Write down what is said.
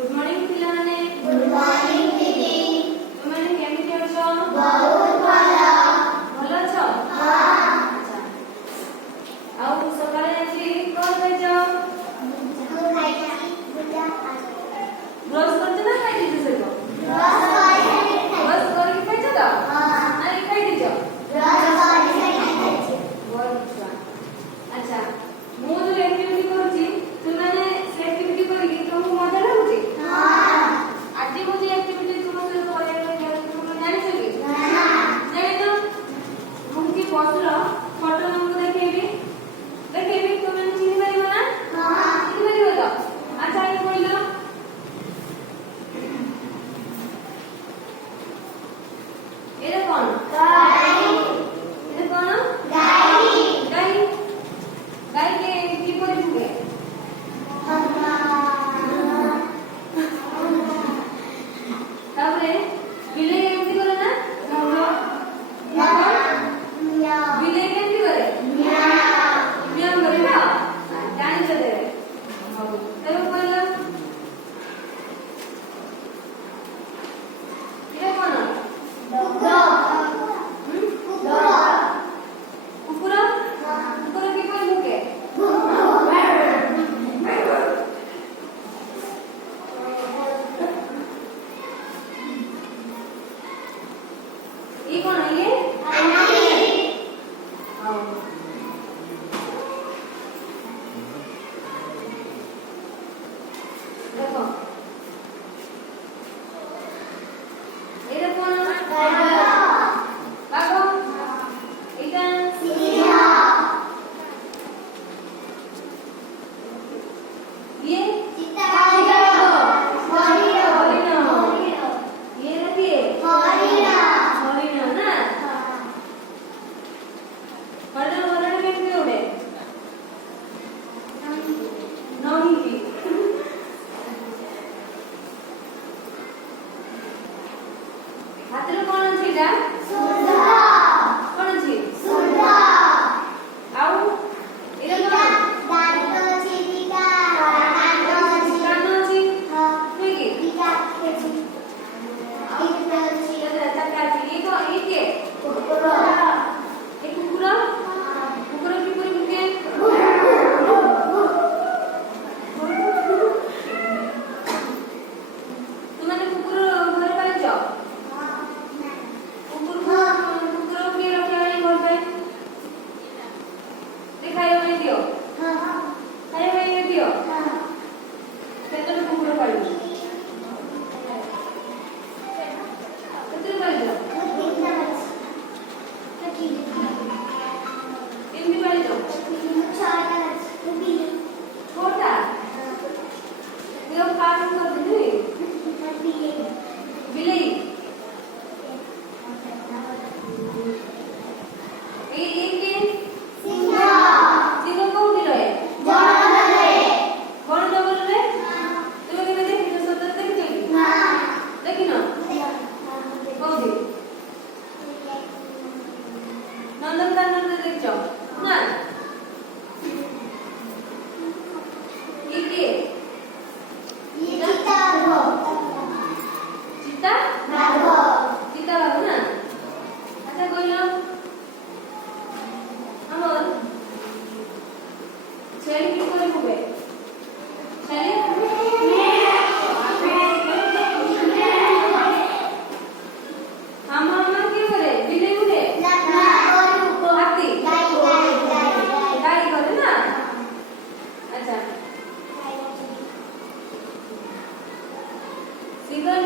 Good morning पिलाने। Good morning दीदी। तुमने केमिति अछो? बहुत भलो। भलो अछो? हां। अच्छा। आउ सकाळे आजी कोन खाइछो? हम खाइछी बुझा ब्रश करछो ना खाइ दिछो सेको? ब्रश करके खाइछो तो? हां। आइ खाइ दिछो? ब्रश करके खाइछी। बहुत अच्छा। अच्छा मु जो एक्टिविटी करूची तुमने से एक्टिविटी करी तुमको मजा लागुची? हां। आज मु जो एक्टिविटी तुम से करे तुम जानि छ कि? ना। जानि तो मु की बसलो फोटो तुमको देखेबी तुम चिन्ह परिबो ना? हां। चिन्ह परिबो तो? अच्छा ये बोलिलो एरे कोन? गाई। एरे कोन? गाई। गाई गाई के की परि हुए? तापरे बिले केमती करे ना? बिले केमती करे? म्याऊ करे ना? जानि छ दे। हौ तबे कहला एरे कोन? कुकुर कुकुर की परि हुए? ये कौन है ये? हाँ। देखो ये देखो ना बागो इधर ये ये रखिए हरिण ना हरिण केमती उड़े? नहीं की हाथरे कौन अछि एटा? कौन अछि? आउ एटा कौन? कान अछि ठीक है चक्का अछि ये तो ये के कुकुर की पूरी बुके तुमने कुकुर घर पाइछो? कुकुर के रखे है घर पे दिखाई होई दियो खाई होई दियो केतने कुकुर पाइछो? केतने पाइछो? केमती पाइछो? छोटा यो काम कर दे बिलाई ये के सिंह को दिलो है कौन जंगल रे तुम केबे देखियो सतत देखियो देखिनो कोदी नंदनकानन रे देखियो ना ये के चीता चीता बाबू ना अच्छा बोलो हमर छेली की कोई हुए छेली हम की करे बिले हुए हाथी गाय करे ना अच्छा सिगल